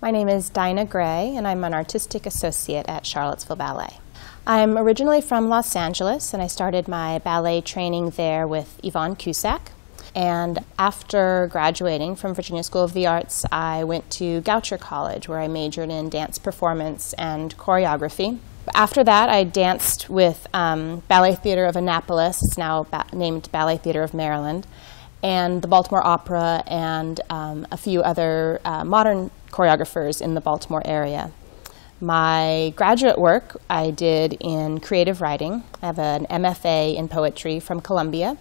My name is Dinah Gray, and I'm an artistic associate at Charlottesville Ballet. I'm originally from Los Angeles, and I started my ballet training there with Yvonne Cusack. And after graduating from Virginia School of the Arts, I went to Goucher College, where I majored in dance performance and choreography. After that, I danced with Ballet Theater of Annapolis, it's now named Ballet Theater of Maryland, and the Baltimore Opera, and a few other modern choreographers in the Baltimore area. My graduate work I did in creative writing. I have an MFA in poetry from Columbia.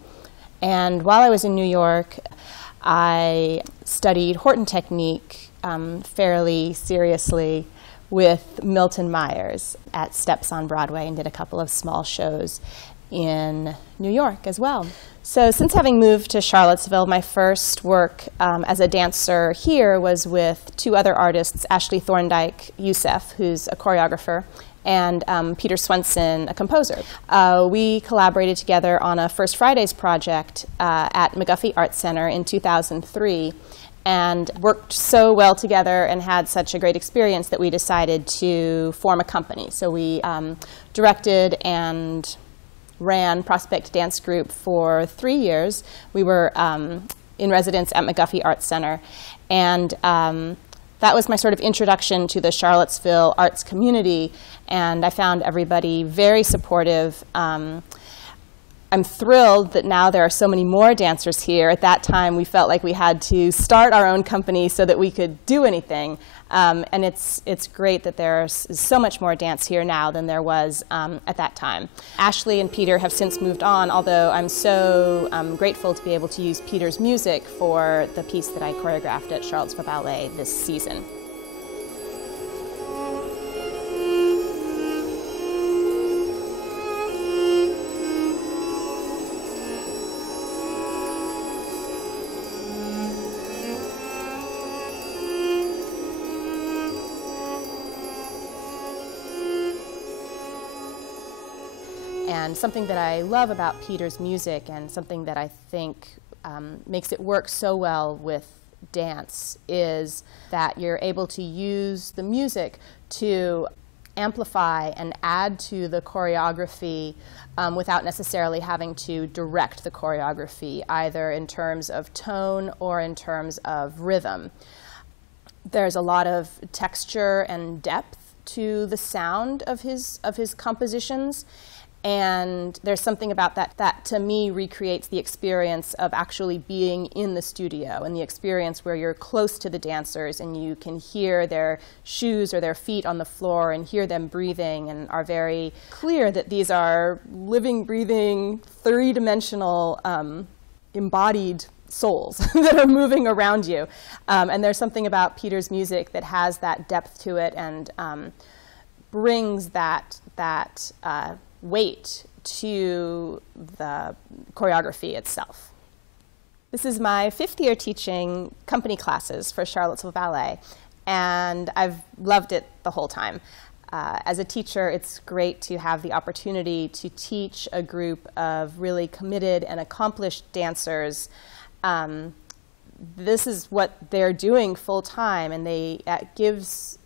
And while I was in New York, I studied Horton technique fairly seriously with Milton Myers at Steps on Broadway, and did a couple of small shows in New York as well. So since having moved to Charlottesville, my first work as a dancer here was with two other artists, Ashley Thorndike Youssef, who's a choreographer, and Peter Swenson, a composer. We collaborated together on a First Fridays project at McGuffey Arts Center in 2003, and worked so well together and had such a great experience that we decided to form a company. So we directed and ran Prospect Dance Group for 3 years. We were in residence at McGuffey Arts Center, and that was my sort of introduction to the Charlottesville arts community, and I found everybody very supportive. I'm thrilled that now there are so many more dancers here. At that time, we felt like we had to start our own company so that we could do anything. And it's great that there's so much more dance here now than there was at that time. Ashley and Peter have since moved on, although I'm so grateful to be able to use Peter's music for the piece that I choreographed at Charlottesville Ballet this season. And something that I love about Peter's music, and something that I think makes it work so well with dance, is that you're able to use the music to amplify and add to the choreography without necessarily having to direct the choreography, either in terms of tone or in terms of rhythm. There's a lot of texture and depth to the sound of his compositions. And there's something about that to me recreates the experience of actually being in the studio, and the experience where you're close to the dancers and you can hear their shoes or their feet on the floor and hear them breathing, and are very clear that these are living, breathing, three-dimensional embodied souls that are moving around you. And there's something about Peter's music that has that depth to it, and brings that weight to the choreography itself. This is my 5th year teaching company classes for Charlottesville Ballet, and I've loved it the whole time. As a teacher, it's great to have the opportunity to teach a group of really committed and accomplished dancers. This is what they're doing full time, and it gives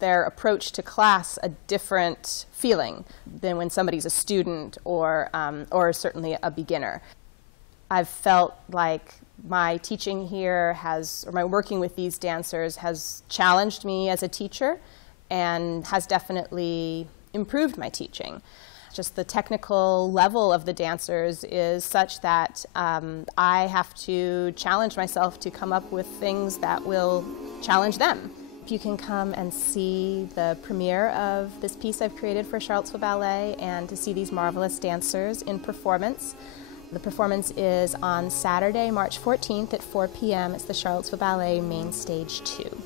their approach to class a different feeling than when somebody's a student or certainly a beginner. I've felt like my teaching here or my working with these dancers has challenged me as a teacher, and has definitely improved my teaching. Just the technical level of the dancers is such that I have to challenge myself to come up with things that will challenge them. You can come and see the premiere of this piece I've created for Charlottesville Ballet, and to see these marvelous dancers in performance. The performance is on Saturday, March 14th at 4 p.m. It's the Charlottesville Ballet Main Stage 2.